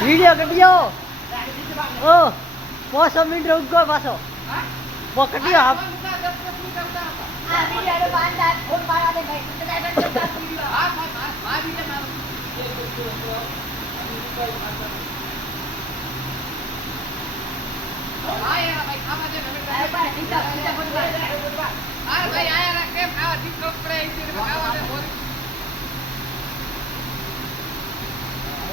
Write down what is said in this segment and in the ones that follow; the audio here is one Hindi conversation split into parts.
વિડીયો કઢિયો ઓ પોસો મિનિટ ઉગો પાછો વો કઢિયો આપ આ વિડિયો બાંધા ફોન મારવા દે ભાઈ મારે રાતા એક એક ફોન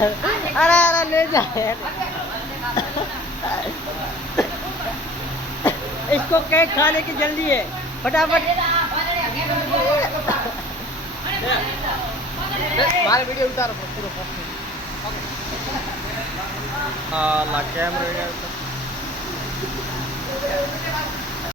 अरे अरे, ले जा यार। इसको केक खाने की जल्दी है। फटाफट। वीडियो उतार पूरा हाँ कैमरे